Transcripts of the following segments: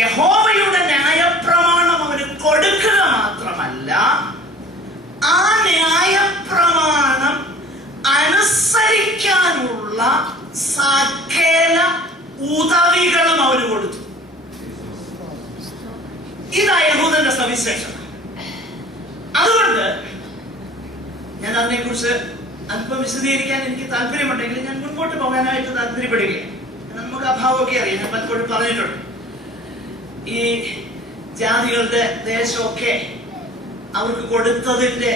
യഹോവയുടെ ന്യായപ്രമാണം അവന് കൊടുക്കുക മാത്രമല്ല, ആ ന്യായപ്രമാണം അനുസരിക്കാനുള്ള സകല ഉദവികളും അവന് കൊടുത്തു. ഇതാ യഹൂദന്റെ സവിശേഷത. അതുകൊണ്ട് ഞാൻ അതിനെക്കുറിച്ച് അല്പം വിശദീകരിക്കാൻ എനിക്ക് താല്പര്യമുണ്ടെങ്കിൽ ഞാൻ മുൻപോട്ട് പോകാനായിട്ട് താല്പര്യപ്പെടുകയാണ്. നമുക്ക് അഭാവമൊക്കെ അറിയാം, ഞാൻ പലപ്പോഴും പറഞ്ഞിട്ടുണ്ട്. ഈ ജാതികളുടെ ദേശമൊക്കെ അവർക്ക് കൊടുത്തതിന്റെ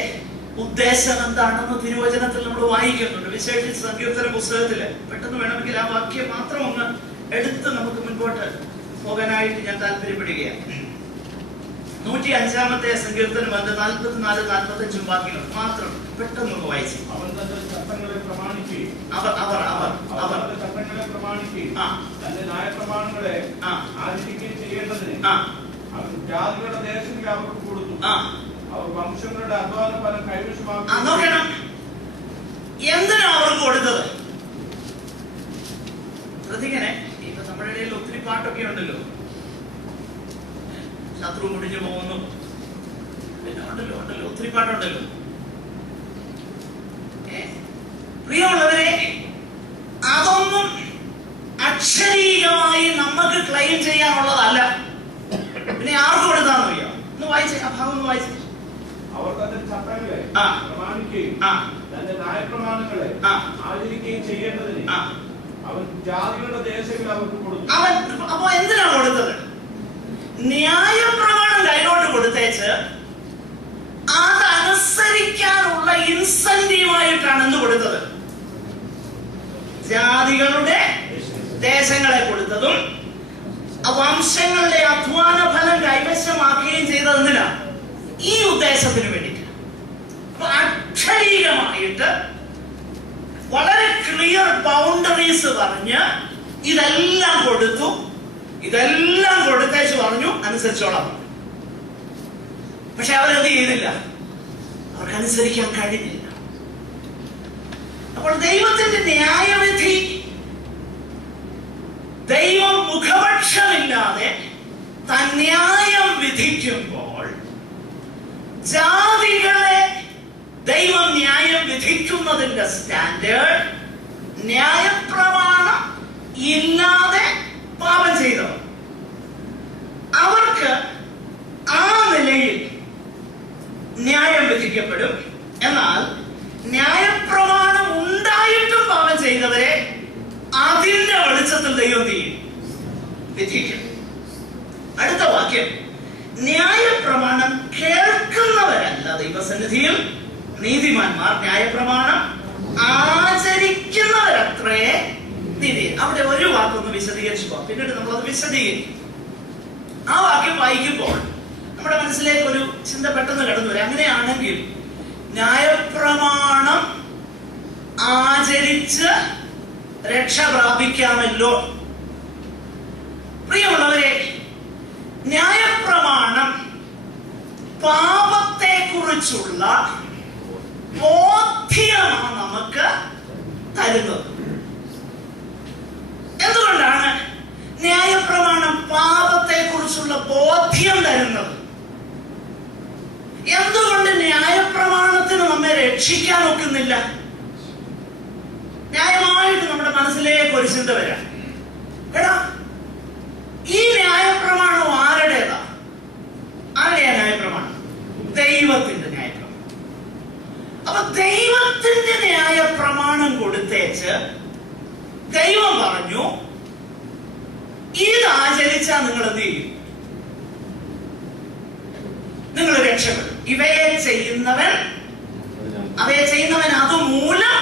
ഉദ്ദേശം എന്താണെന്ന് തിരുവചനത്തിൽ നമ്മൾ വായിക്കുന്നുണ്ട്. വിശേഷിച്ച് സങ്കീർത്തന പുസ്തകത്തില് പെട്ടെന്ന് വേണമെങ്കിൽ ആ വാക്യം മാത്രം ഒന്ന് എടുത്ത് നമുക്ക് മുൻപോട്ട് പോകാനായിട്ട് ഞാൻ താല്പര്യപ്പെടുകയാണ്. 105-ാമത്തെ സങ്കീർത്തനം 44-45 വാക്യങ്ങൾ മാത്രം പെട്ടെന്ന് വായിച്ചു. അവർ തന്റെ ചട്ടങ്ങളെ പ്രമാണിക്കുകയും തന്റെ ന്യായപ്രമാണങ്ങളെ ആചരിക്കുകയും ചെയ്യേണ്ടതിന് അവർ ജാതികളുടെ ദേശങ്ങൾ അവർക്ക് കൊടുത്തു. അവർ വംശങ്ങളുടെ അധ്വാന ഫലം കൈവശമാക്കി. നോക്കണം, എന്തിനാ അവർക്ക് കൊടുത്തത്? ശ്രദ്ധിക്കണേ. ഇപ്പൊ നമ്മുടെ ഇടയിൽ ഒത്തിരി പാട്ടൊക്കെ ഉണ്ടല്ലോ, ശത്രു മുടിഞ്ഞു പോകുന്നു, പിന്നെ ഉണ്ടല്ലോ ഒത്തിരി പാട്ടുണ്ടല്ലോ. പ്രിയമുള്ളവരെ, അതൊന്നും അക്ഷരീകമായി നമുക്ക് ക്ലെയിം ചെയ്യാനുള്ളതല്ല. പിന്നെ ആർക്ക് കൊടുത്താന്ന് അറിയാം? ഒന്ന് വായിച്ചേ, ആ ഭാഗം ഒന്ന് വായിച്ചേ. അവർ തന്റെ ചട്ടങ്ങളെ പ്രമാണിക്കുകയും തന്റെ ന്യായപ്രമാണങ്ങളെ ആചരിക്കുകയും ചെയ്യേണ്ടതിന് അവൻ ജാതികളുടെ ദേശങ്ങൾ അവർക്ക് കൊടുത്തു. അപ്പൊ എന്തിനാണ് കൊടുത്തത്? ന്യായപ്രമാണം കൈലോട്ട് കൊടുത്തേച്ച് അതനുസരിക്കാനുള്ള ഇൻസെന്റീവായിട്ടാണ് എന്ത് കൊടുത്തത്? ജാതികളുടെ ദേശങ്ങളെ കൊടുത്തതും വംശങ്ങളുടെ അധ്വാന ഫലം കൈവശമാക്കുകയും ചെയ്തതെന്തിനാ? ഈ ഉദ്ദേശത്തിന് വേണ്ടിയിട്ട്. അപ്പൊ അക്ഷരീകമായിട്ട് വളരെ ക്ലിയർ ബൗണ്ടറീസ് പറഞ്ഞ് ഇതെല്ലാം കൊടുത്തു, ഇതെല്ലാം കൊടുത്തേച്ച് പറഞ്ഞു അനുസരിച്ചോളാം. പക്ഷെ അവരെന്ത് ചെയ്തില്ല? അവർക്ക് അനുസരിക്കാൻ കഴിഞ്ഞില്ല. അപ്പോൾ ദൈവത്തിന്റെ ന്യായവിധി, ദൈവം മുഖപക്ഷമില്ലാതെ ന്യായം വിധിക്കുമ്പോൾ ജാതികളെ ദൈവം ന്യായം വിധിക്കുന്നതിന്റെ സ്റ്റാൻഡേർഡ് ന്യായപ്രമാണം ഇല്ലാതെ പാപം ചെയ്തവർ, അവർക്ക് ആ നിലയിൽ ന്യായം വിധിക്കപ്പെടും. എന്നാൽ ന്യായപ്രമാണം ഉണ്ടായിട്ടും പാപം ചെയ്തവരെ അതിന്റെ വെളിച്ചത്തിൽ ദൈവം വിധിക്കും. അടുത്ത വാക്യം, ന്യായപ്രമാണം കേൾക്കുന്നവരല്ല ദൈവസന്നിധിയിൽ നീതിമാന്മാർ, ന്യായപ്രമാണം ആചരിക്കുന്നവരത്രേ നീതി. അവിടെ ഒരു വാക്കൊന്ന് വിശദീകരിച്ചു പോകാം, പിന്നീട് നമ്മളത് വിശദീകരിക്കും. ആ വാക്യം വായിക്കുമ്പോൾ നമ്മുടെ മനസ്സിലേക്ക് ഒരു ചിന്ത പെട്ടെന്ന് കടന്നു വരും. അങ്ങനെയാണെങ്കിൽ ന്യായപ്രമാണം ആചരിച്ച് രക്ഷ പ്രാപിക്കാമല്ലോ. പ്രിയമുള്ളവരെ, ന്യായപ്രമാണം പാപത്തെ കുറിച്ചുള്ള ബോധ്യമാണ് നമുക്ക് തരുന്നത്. എന്തുകൊണ്ടാണ് ന്യായപ്രമാണം പാപത്തെ കുറിച്ചുള്ള ബോധ്യം തരുന്നത്? എന്തുകൊണ്ട് ന്യായപ്രമാണത്തിന് നമ്മെ രക്ഷിക്കാൻ ഒക്കുന്നില്ല? ന്യായമായിട്ട് നമ്മുടെ മനസ്സിലേക്ക് ഒരു ചിന്ത വരാം. എടാ, ഈ ന്യായപ്രമാണം ആരുടേതാ? ആരുടെയാ ന്യായപ്രമാണം? ദൈവത്തിന്റെ ന്യായപ്രമാണം. അപ്പൊ ദൈവത്തിന്റെ ന്യായപ്രമാണം കൊടുത്തേച്ച് ദൈവം പറഞ്ഞു, ഇത് ആചരിച്ചാൽ നിങ്ങൾ എന്ത് ചെയ്യും? നിങ്ങൾ രക്ഷപ്പെടും. അവയെ ചെയ്യുന്നവൻ അതുമൂലം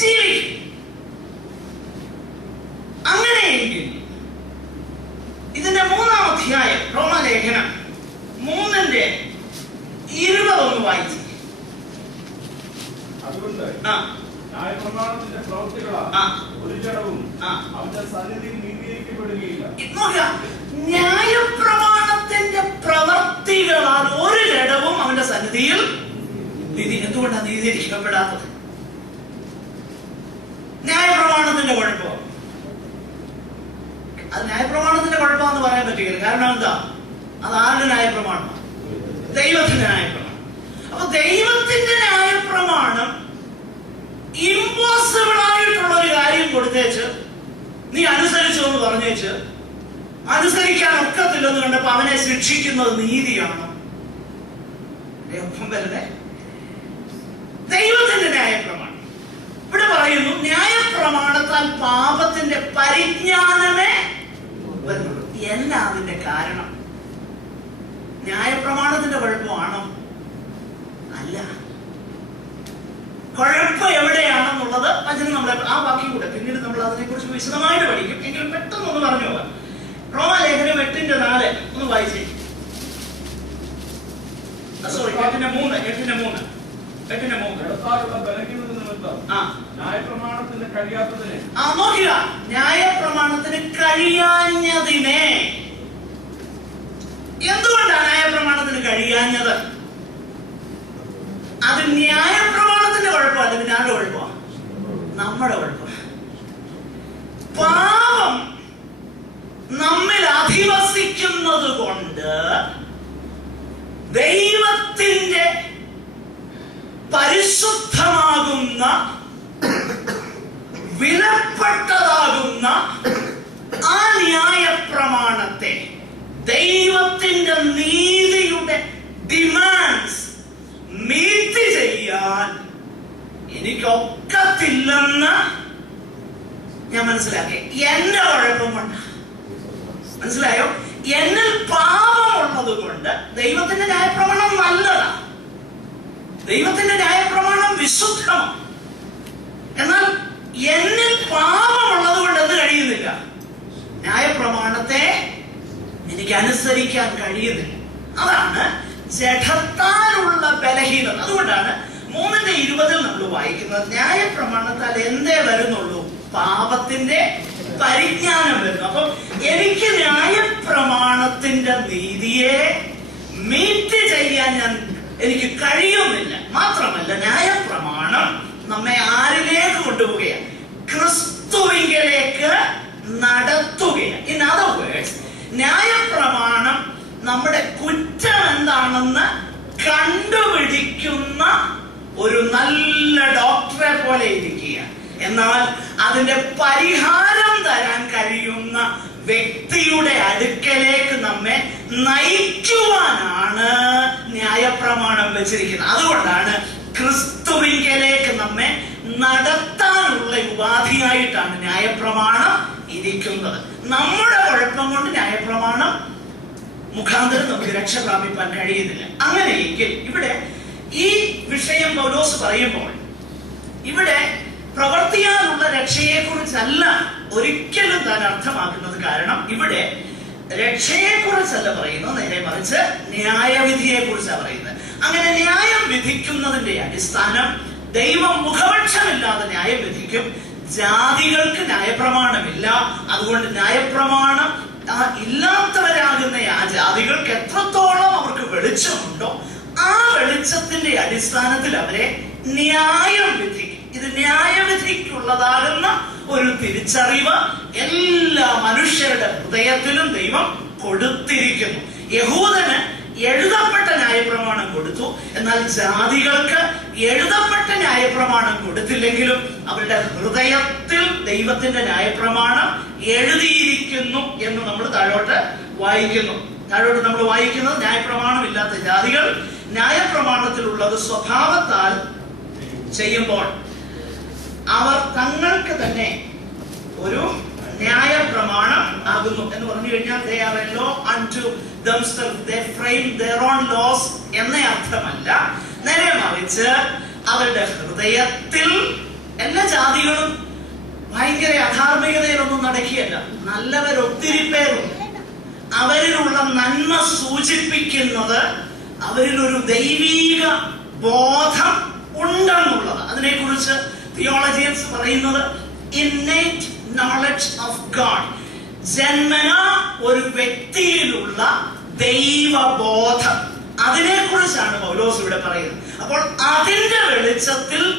ജീവിക്കും. അങ്ങനെയെങ്കിൽ ഇതിന്റെ 3-ാം അധ്യായം റോമാലേഖനം 3:20 വായിച്ചു. അതുകൊണ്ട് ന്യായപ്രമാണത്തിന്റെ പ്രവൃത്തികളാൽ ഒരു ജഡവും അവന്റെ സന്നിധിയിൽ നീതീകരിക്കപ്പെടുകയില്ല. ന്യായപ്രമാണത്തിന്റെ പ്രവൃത്തികളാൽ ഒരു ജഡവും അവന്റെ സന്നിധിയിൽ എന്തുകൊണ്ടാണ് നീതീകരിക്കപ്പെടാത്തത്? ന്യായപ്രമാണത്തിന്റെ കുഴപ്പം അത് ന്യായപ്രമാണത്തിന്റെ കുഴപ്പമെന്ന് പറയാൻ പറ്റില്ല. കാരണം എന്താ? അത് ആരുടെ ന്യായപ്രമാണമാണ്? ദൈവത്തിന്റെ ന്യായപ്രമാണം. അപ്പൊ ദൈവത്തിന്റെ ന്യായപ്രമാണം ഇമ്പോസിബിൾ ആയിട്ടുള്ള ഒരു കാര്യം കൊടുത്തേച്ച് നീ അനുസരിച്ചോ എന്ന് പറഞ്ഞേച്ച് അനുസരിക്കാൻ ഒക്കത്തില്ലെന്ന് കണ്ടപ്പോ അവനെ ശിക്ഷിക്കുന്നത് നീതിയാണോ? ഒപ്പം വരട്ടെ. ദൈവത്തിന്റെ ന്യായപ്രമാണം ഇവിടെ പറയുന്നു, ന്യായപ്രമാണത്താൽ പാപത്തിന്റെ പരിജ്ഞാനമേ വരുന്നുള്ളൂ. എന്നാ അതിന്റെ കാരണം? ന്യായപ്രമാണത്തിന്റെ കുഴപ്പമാണോ? അല്ല. കുഴപ്പം എവിടെയാണെന്നുള്ളത് അതിന് നമ്മളെ ആ വാക്യം കൂടെ പിന്നീട് നമ്മൾ അതിനെക്കുറിച്ച് വിശദമായിട്ട് പഠിക്കും. എങ്കിലും പെട്ടെന്ന് ഒന്ന് പറഞ്ഞു പോകാം. റോമാലേഖനം 8:4 ഒന്ന് വായിച്ചേ. സോറി, 8:3. ന്യായപ്രമാണത്തിന് കഴിയാത്തതിനെ നോക്കുക. ന്യായപ്രമാണത്തിന് കഴിയാഞ്ഞതിനെ. എന്തുകൊണ്ടാണ് ന്യായപ്രമാണത്തിന് കഴിയാഞ്ഞത്? അത് ന്യായപ്രമാണത്തിന്റെ കുഴപ്പമല്ല, പിന്നെ ആരുടെ കുഴപ്പമാണ്? നമ്മുടെ കുഴപ്പം. പാപം നമ്മിൽ അധിവസിക്കുന്നത് കൊണ്ട് ദൈവത്തിന്റെ പരിശുദ്ധമാകുന്ന വിലപ്പെട്ടതാകുന്ന ആ ന്യായപ്രമാണത്തെ, ദൈവത്തിന്റെ നീതിയുടെ ഡിമാൻഡ്സ് മീറ്റ് ചെയ്യാൻ എനിക്കൊക്കത്തില്ലെന്ന് ഞാൻ മനസ്സിലാക്കി. എന്റെ കുഴപ്പം കൊണ്ട്, മനസ്സിലായോ? എന്നിൽ പാപമുള്ളത് കൊണ്ട്. ദൈവത്തിന്റെ ന്യായപ്രമാണം നല്ലതാണ്, ദൈവത്തിന്റെ ന്യായപ്രമാണം വിശുദ്ധമാണ്. എന്നാൽ എന്നിൽ പാപമുള്ളത് കൊണ്ട് എന്ത് കഴിയുന്നില്ല? ന്യായപ്രമാണത്തെ എനിക്ക് അനുസരിക്കാൻ കഴിയുന്നില്ല. അതാണ് ജഡത്താലുള്ള ബലഹീനത. അതുകൊണ്ടാണ് 3:20 നമ്മൾ വായിക്കുന്നത്, ന്യായപ്രമാണത്താൽ എന്തേ വരുന്നുള്ളൂ? പാപത്തിന്റെ പരിജ്ഞാനം വരുന്നു. അപ്പം എനിക്ക് ന്യായപ്രമാണത്തിന്റെ നീതിയെ മീറ്റ് ചെയ്യാൻ എനിക്ക് കഴിയുന്നില്ല. മാത്രമല്ല, ന്യായപ്രമാണം നമ്മെ ആരിലേക്ക് കൊണ്ടുപോവുകയാണ്? ക്രിസ്തുവിലേക്ക് നടത്തുകയാണ്. ഇൻ അതർ വേർഡ്സ്, ന്യായപ്രമാണം നമ്മുടെ കുറ്റം എന്താണെന്ന് കണ്ടുപിടിക്കുന്ന ഒരു നല്ല ഡോക്ടറെ പോലെ ഇരിക്കുക. എന്നാൽ അതിന്റെ പരിഹാരം തരാൻ കഴിയുന്ന വ്യക്തിയുടെ അടുക്കലേക്ക് നമ്മെ നയിക്കുവാനാണ് ന്യായപ്രമാണം വെച്ചിരിക്കുന്നത്. അതുകൊണ്ടാണ് ക്രിസ്തുവിലേക്ക് നമ്മെ നടത്താനുള്ള ഉപാധിയായിട്ടാണ് ന്യായപ്രമാണം ഇരിക്കുന്നത്. നമ്മുടെ കുഴപ്പം കൊണ്ട് ന്യായപ്രമാണം മുഖാന്തരം നമുക്ക് രക്ഷ പ്രാപിക്കാൻ കഴിയുന്നില്ല. അങ്ങനെയെങ്കിൽ ഇവിടെ ഈ വിഷയം പൗലോസ് പറയുമ്പോൾ ഇവിടെ പ്രവർത്തിയാലുള്ള രക്ഷയെ കുറിച്ചല്ല ഒരിക്കലും താൻ അർത്ഥമാക്കുന്നത്. കാരണം ഇവിടെ രക്ഷയെ കുറിച്ചല്ല പറയുന്നത്, നേരെ മറിച്ച് ന്യായവിധിയെ കുറിച്ചാണ് പറയുന്നത്. അങ്ങനെ ന്യായം വിധിക്കുന്നതിന്റെ അടിസ്ഥാനം ദൈവം മുഖപക്ഷമില്ലാതെ ന്യായം വിധിക്കും. ജാതികൾക്ക് ന്യായപ്രമാണമില്ല. അതുകൊണ്ട് ന്യായപ്രമാണം ഇല്ലാത്തവരാകുന്ന ആ ജാതികൾക്ക് എത്രത്തോളം അവർക്ക് വെളിച്ചമുണ്ടോ ആ വെളിച്ചത്തിന്റെ അടിസ്ഥാനത്തിൽ അവരെ ന്യായം വിധിക്കും. ഇത് ന്യായവിധിക്കുള്ളതാകുന്ന ഒരു തിരിച്ചറിവ് എല്ലാ മനുഷ്യരുടെ ഹൃദയത്തിലും ദൈവം കൊടുത്തിരിക്കുന്നു. യഹൂദന് എഴുതപ്പെട്ട ന്യായപ്രമാണം കൊടുത്തു. എന്നാൽ ജാതികൾക്ക് എഴുതപ്പെട്ട ന്യായപ്രമാണം കൊടുത്തില്ലെങ്കിലും അവരുടെ ഹൃദയത്തിൽ ദൈവത്തിന്റെ ന്യായപ്രമാണം എഴുതിയിരിക്കുന്നു എന്ന് നമ്മൾ താഴോട്ട് വായിക്കുന്നു. താഴോട്ട് നമ്മൾ വായിക്കുന്നത്, ന്യായപ്രമാണം ഇല്ലാത്ത ജാതികൾ ന്യായപ്രമാണത്തിലുള്ളത് സ്വഭാവത്താൽ ചെയ്യുമ്പോൾ അവർ തങ്ങൾക്ക് തന്നെ ഒരു ന്യായപ്രമാണം ആകുന്നു എന്ന് പറഞ്ഞു കഴിഞ്ഞാൽ they are a law unto themselves, they frame their own laws എന്ന അർത്ഥമല്ല. നേരെ മറിച്ച് അവരുടെ ഹൃദയത്തിൽ എല്ലാ ജാതികളും ഭയങ്കര അധാർമികതയിലൊന്നും നടക്കുകയല്ല. നല്ലവരൊത്തിരി പേരുണ്ട്. അവരിലുള്ള നന്മ സൂചിപ്പിക്കുന്നത് അവരിലൊരു ദൈവീക ബോധം ഉണ്ടെന്നുള്ളത്. അതിനെക്കുറിച്ച് തിയോളജിയൻസ് പറയുന്നത് innate knowledge of God. ജന്മന ഒരു വ്യക്തിയിലുള്ള ദൈവബോധം, അതിനെക്കുറിച്ചാണ് പൗലോസ് ഇവിടെ പറയുന്നത്. അപ്പോൾ അതിന്റെ വെളിച്ചത്തിൽ